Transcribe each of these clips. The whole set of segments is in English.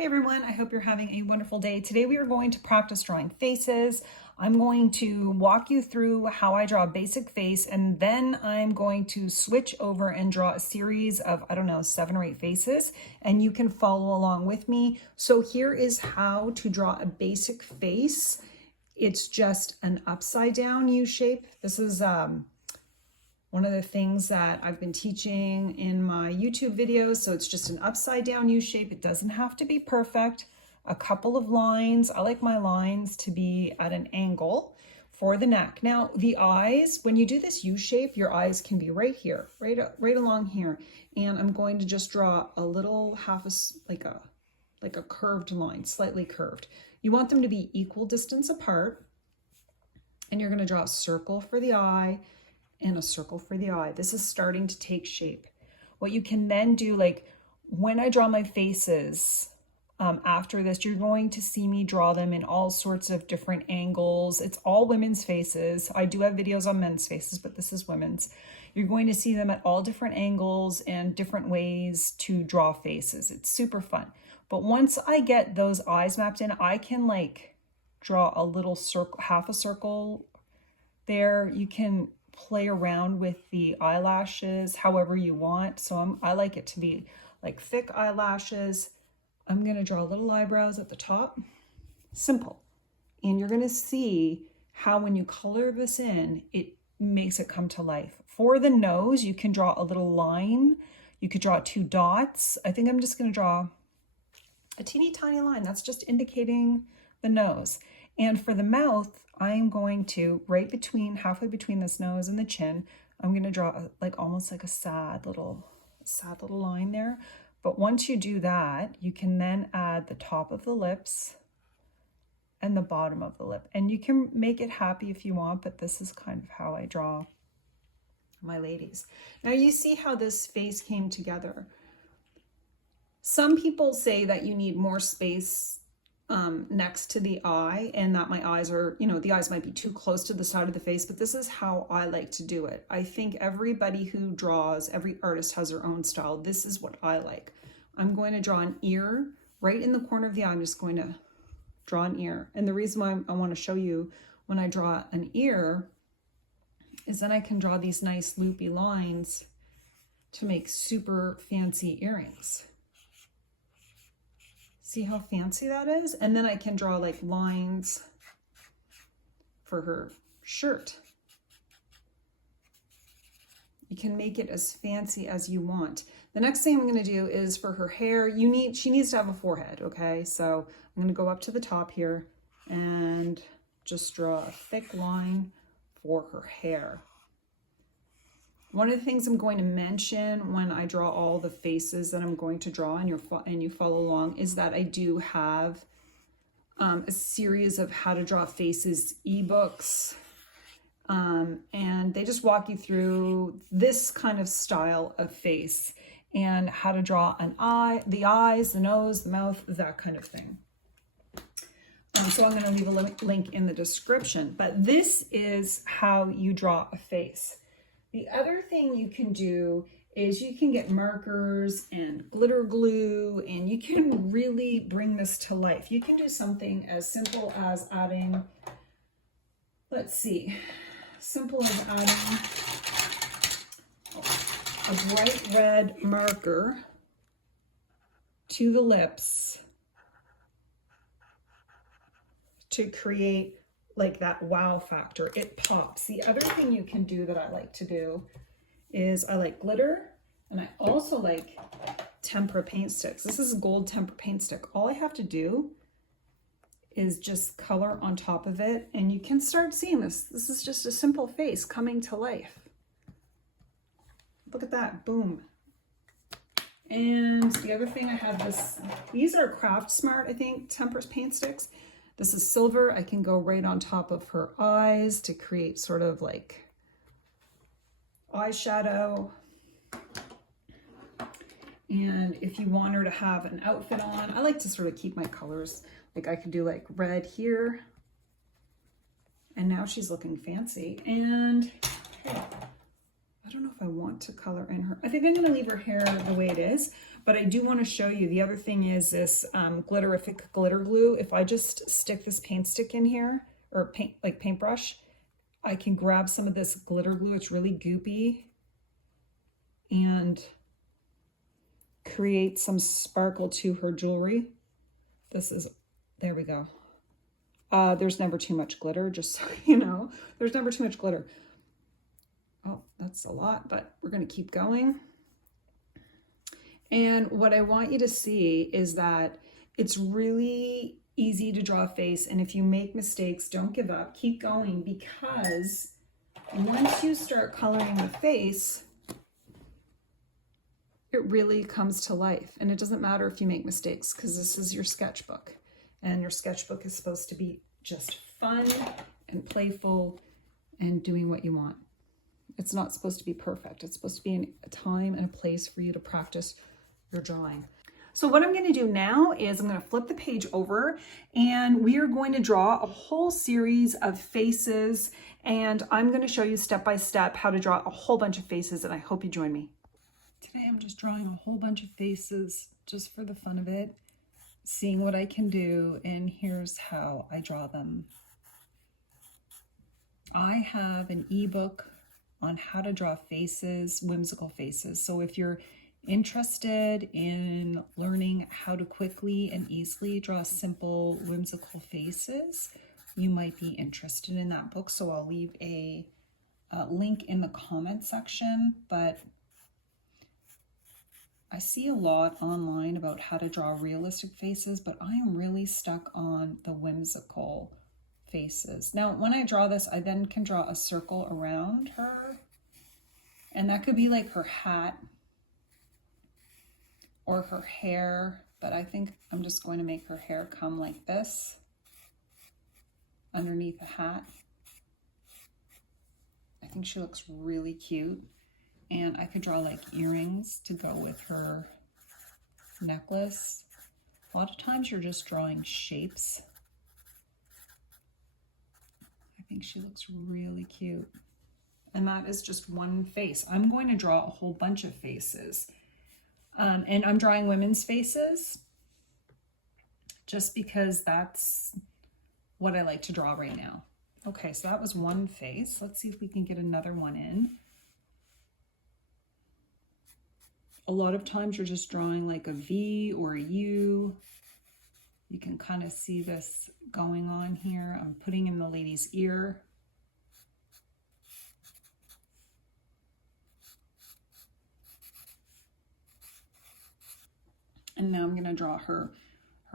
Hey everyone, I hope you're having a wonderful day. Today we are going to practice drawing faces. I'm going to walk you through how I draw a basic face, and then I'm going to switch over and draw a series of, 7 or 8 faces, and you can follow along with me. So here is how to draw a basic face. It's just an upside down U shape. This is one of the things that I've been teaching in my YouTube videos. So it's just an upside down U shape. It doesn't have to be perfect. A couple of lines. I like my lines to be at an angle for the neck. Now the eyes, when you do this U shape, your eyes can be right here, right along here. And I'm going to just draw a little like a curved line, slightly curved. You want them to be equal distance apart. And you're going to draw a circle for the eye and a circle for the eye. This is starting to take shape. What you can then do, like when I draw my faces, after this, you're going to see me draw them in all sorts of different angles. It's all women's faces. I do have videos on men's faces, but this is women's. You're going to see them at all different angles and different ways to draw faces. It's super fun. But once I get those eyes mapped in, I can like draw a little circle, half a circle there. You can play around with the eyelashes however you want. So I like it to be like thick eyelashes. I'm going to draw little eyebrows at the top. Simple. And you're going to see how when you color this in, it makes it come to life. For the nose, you can draw a little line. You could draw 2 dots. I think I'm just going to draw a teeny tiny line. That's just indicating the nose. And for the mouth, I'm going to, halfway between this nose and the chin, I'm going to draw almost like a sad little line there. But once you do that, you can then add the top of the lips and the bottom of the lip. And you can make it happy if you want, but this is kind of how I draw my ladies. Now you see how this face came together. Some people say that you need more space next to the eye, and that my eyes are, the eyes might be too close to the side of the face, but this is how I like to do it. I think everybody who draws, every artist has their own style. This is what I like. I'm going to draw an ear right in the corner of the eye. I'm just going to draw an ear. And the reason why I want to show you when I draw an ear is then I can draw these nice loopy lines to make super fancy earrings. See how fancy that is? And then I can draw like lines for her shirt. You can make it as fancy as you want. The next thing I'm going to do is for her hair, she needs to have a forehead, okay? So I'm going to go up to the top here and just draw a thick line for her hair. One of the things I'm going to mention when I draw all the faces that I'm going to draw and you follow along is that I do have a series of how to draw faces ebooks, and they just walk you through this kind of style of face and how to draw an eye, the eyes, the nose, the mouth, that kind of thing. So I'm going to leave a link in the description, but this is how you draw a face. The other thing you can do is you can get markers and glitter glue, and you can really bring this to life. You can do something as simple as adding, simple as adding a bright red marker to the lips to create like that wow factor. It pops. The other thing you can do that I like to do is I like glitter, and I also like Tempera paint sticks. This is a gold Tempera paint stick. All I have to do is just color on top of it, and you can start seeing this. This is just a simple face coming to life. Look at that, boom. And the other thing I have these are Craft Smart, I think, Tempera paint sticks. This is silver. I can go right on top of her eyes to create sort of like eyeshadow. And if you want her to have an outfit on, I like to sort of keep my colors. Like I could do like red here. And now she's looking fancy. And I don't know if I want to color in her. I think I'm going to leave her hair the way it is, but I do want to show you. The other thing is this glitterific glitter glue. If I just stick this paint stick in here, or paint, like paintbrush, I can grab some of this glitter glue. It's really goopy, and create some sparkle to her jewelry. This is, there we go. There's never too much glitter, just so you know. There's never too much glitter. Oh, that's a lot, but we're going to keep going. And what I want you to see is that it's really easy to draw a face. And if you make mistakes, don't give up. Keep going, because once you start coloring the face, it really comes to life. And it doesn't matter if you make mistakes, because this is your sketchbook. And your sketchbook is supposed to be just fun and playful and doing what you want. It's not supposed to be perfect. It's supposed to be a time and a place for you to practice your drawing. So what I'm going to do now is I'm going to flip the page over, and we are going to draw a whole series of faces, and I'm going to show you step by step how to draw a whole bunch of faces, and I hope you join me. Today I'm just drawing a whole bunch of faces just for the fun of it, seeing what I can do, and here's how I draw them. I have an ebook on how to draw faces, whimsical faces. So if you're interested in learning how to quickly and easily draw simple whimsical faces, you might be interested in that book. So I'll leave a link in the comment section, but I see a lot online about how to draw realistic faces, but I am really stuck on the whimsical faces. Now, when I draw this, I then can draw a circle around her, and that could be like her hat or her hair, but I think I'm just going to make her hair come like this underneath the hat. I think she looks really cute. And I could draw like earrings to go with her necklace. A lot of times you're just drawing shapes. I think she looks really cute. And that is just one face. I'm going to draw a whole bunch of faces. And I'm drawing women's faces just because that's what I like to draw right now. Okay, so that was one face. Let's see if we can get another one in. A lot of times you're just drawing like a V or a U. You can kind of see this going on here. I'm putting in the lady's ear. And now I'm going to draw her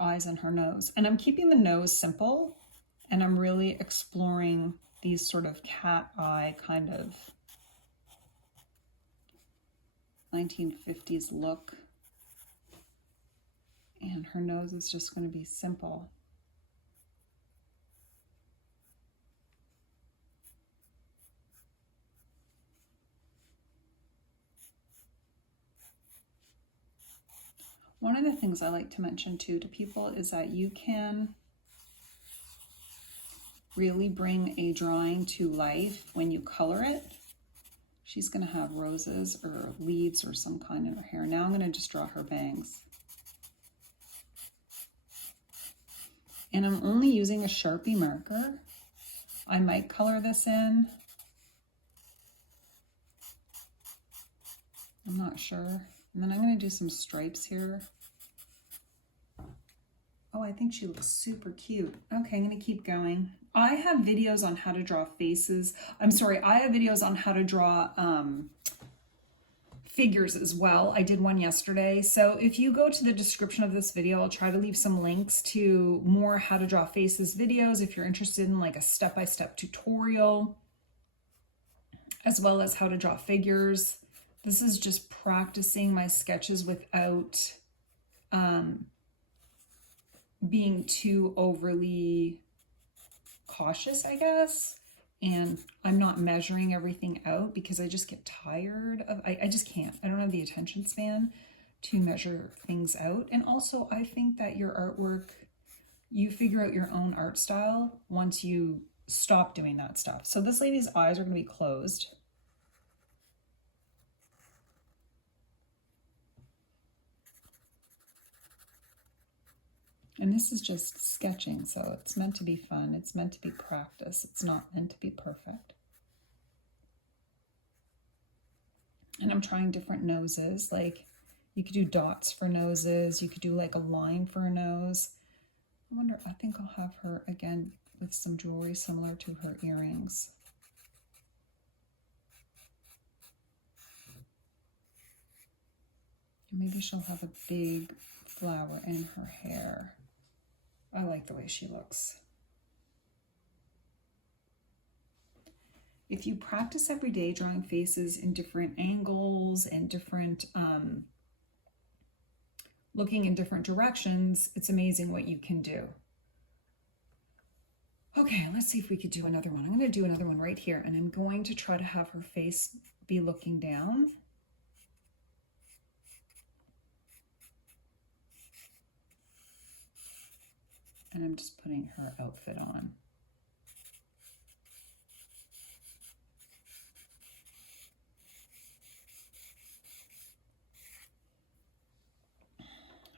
eyes and her nose. And I'm keeping the nose simple, and I'm really exploring these sort of cat eye kind of 1950s look. And her nose is just going to be simple. One of the things I like to mention too to people is that you can really bring a drawing to life when you color it. She's going to have roses or leaves or some kind in her hair. Now I'm going to just draw her bangs. And I'm only using a Sharpie marker. I might color this in. I'm not sure. And then I'm going to do some stripes here. Oh, I think she looks super cute. Okay, I'm going to keep going. I have videos on how to draw faces. I have videos on how to draw figures as well. I did one yesterday. So if you go to the description of this video, I'll try to leave some links to more how to draw faces videos if you're interested in like a step-by-step tutorial, as well as how to draw figures. This is just practicing my sketches without being too overly cautious, I guess. And I'm not measuring everything out because I just get tired of, I just can't. I don't have the attention span to measure things out. And also I think that your artwork, you figure out your own art style once you stop doing that stuff. So this lady's eyes are going to be closed. And this is just sketching, so it's meant to be fun. It's meant to be practice. It's not meant to be perfect. And I'm trying different noses. Like, you could do dots for noses. You could do like a line for a nose. I wonder, I think I'll have her again with some jewelry similar to her earrings. Maybe she'll have a big flower in her hair. I like the way she looks. If you practice every day drawing faces in different angles and different, looking in different directions, it's amazing what you can do. Okay, let's see if we could do another one. I'm going to do another one right here, and I'm going to try to have her face be looking down. And I'm just putting her outfit on.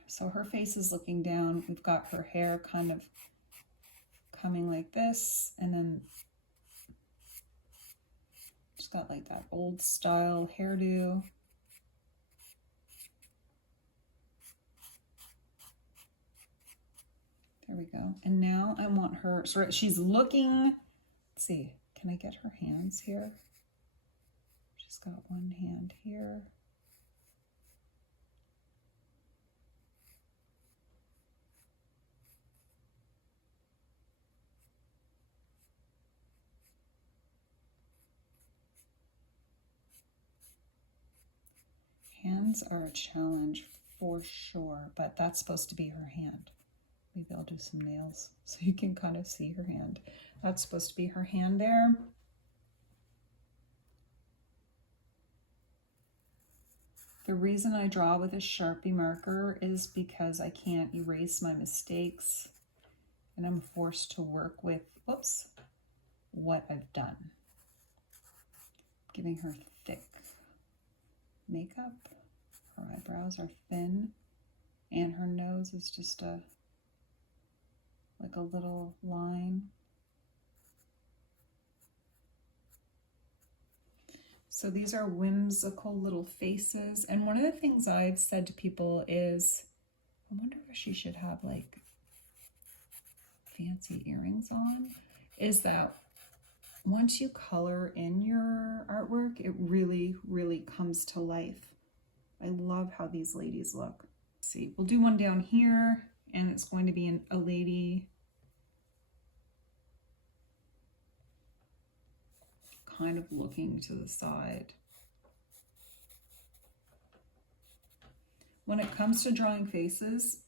So her face is looking down. We've got her hair kind of coming like this, and then she's got like that old style hairdo. There we go. And now I want her, so she's looking, let's see, can I get her hands here? She's got one hand here. Hands are a challenge for sure, but that's supposed to be her hand. Maybe I'll do some nails so you can kind of see her hand. That's supposed to be her hand there. The reason I draw with a Sharpie marker is because I can't erase my mistakes, and I'm forced to work with, whoops, what I've done. Giving her thick makeup. Her eyebrows are thin, and her nose is just like a little line. So these are whimsical little faces. And one of the things I've said to people is, I wonder if she should have like fancy earrings on, is that once you color in your artwork, it really, really comes to life. I love how these ladies look. Let's see, we'll do one down here, and it's going to be a lady kind of looking to the side. When it comes to drawing faces,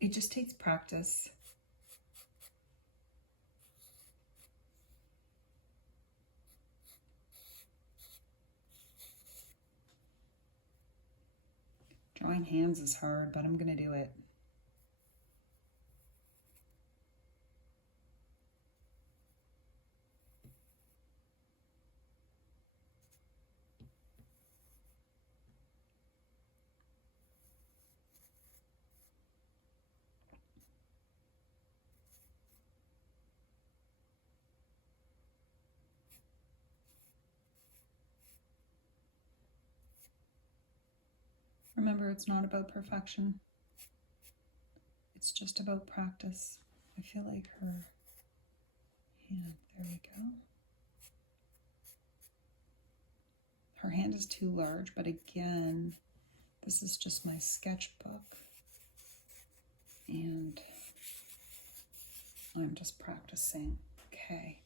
it just takes practice. Drawing hands is hard, but I'm going to do it. Remember, it's not about perfection. It's just about practice. I feel like her hand, there we go. Her hand is too large, but again, this is just my sketchbook. And I'm just practicing. Okay.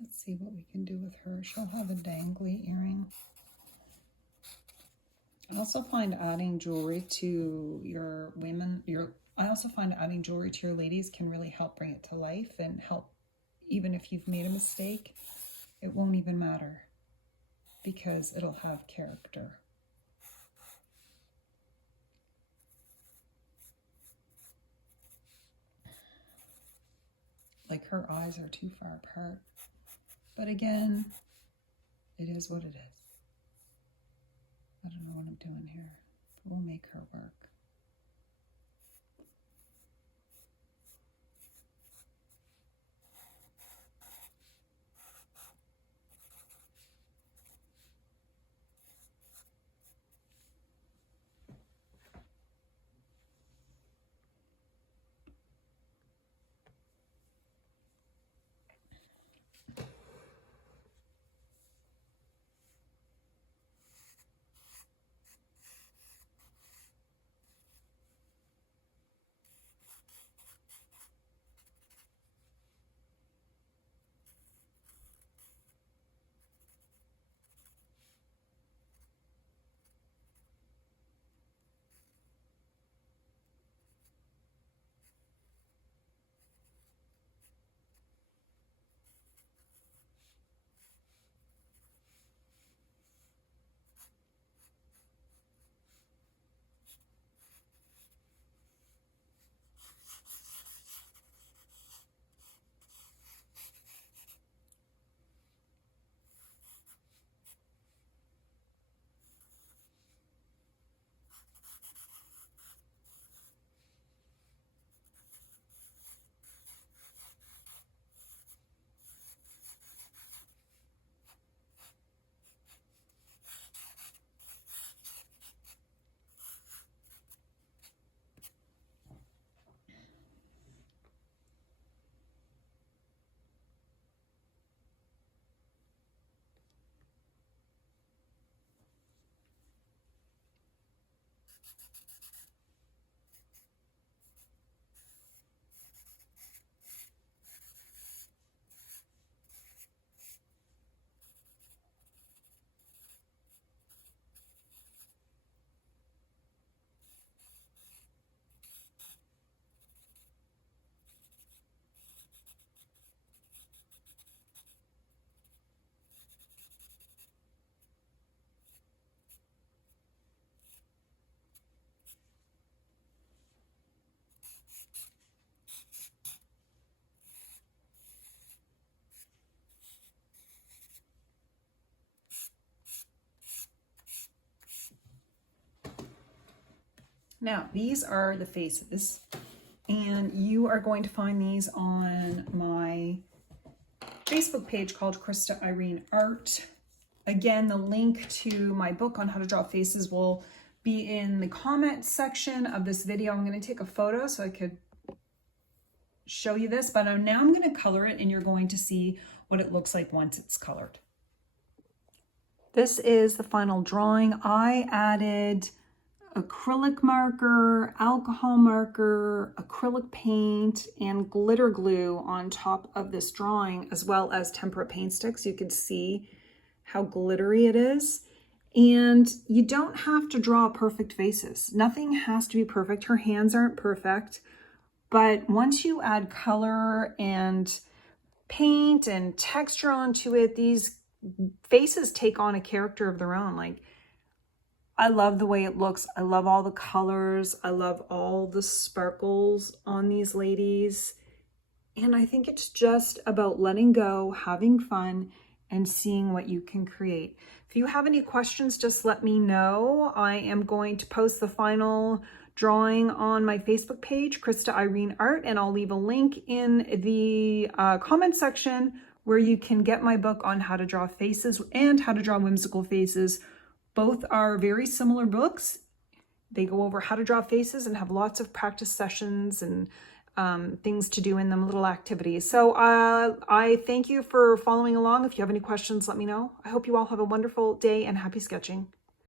Let's see what we can do with her. She'll have a dangly earring. I also find adding jewelry to your women, I also find adding jewelry to your ladies can really help bring it to life and help, even if you've made a mistake, it won't even matter. because it'll have character. Like her eyes are too far apart. But again, it is what it is. I don't know what I'm doing here. We'll make her work. Now, these are the faces, and you are going to find these on my Facebook page called Krista Irene Art. Again, the link to my book on how to draw faces will be in the comment section of this video. I'm going to take a photo so I could show you this, but now I'm going to color it, and you're going to see what it looks like once it's colored. This is the final drawing. I added acrylic marker, alcohol marker, acrylic paint, and glitter glue on top of this drawing, as well as tempera paint sticks. You can see how glittery it is. And you don't have to draw perfect faces. Nothing has to be perfect. Her hands aren't perfect. But once you add color and paint and texture onto it, these faces take on a character of their own. Like, I love the way it looks. I love all the colors. I love all the sparkles on these ladies. And I think it's just about letting go, having fun, and seeing what you can create. If you have any questions, just let me know. I am going to post the final drawing on my Facebook page, Krista Irene Art, and I'll leave a link in the comment section where you can get my book on how to draw faces and how to draw whimsical faces. Both are very similar books. They go over how to draw faces and have lots of practice sessions and things to do in them, little activities. So I thank you for following along. If you have any questions, let me know. I hope you all have a wonderful day and happy sketching.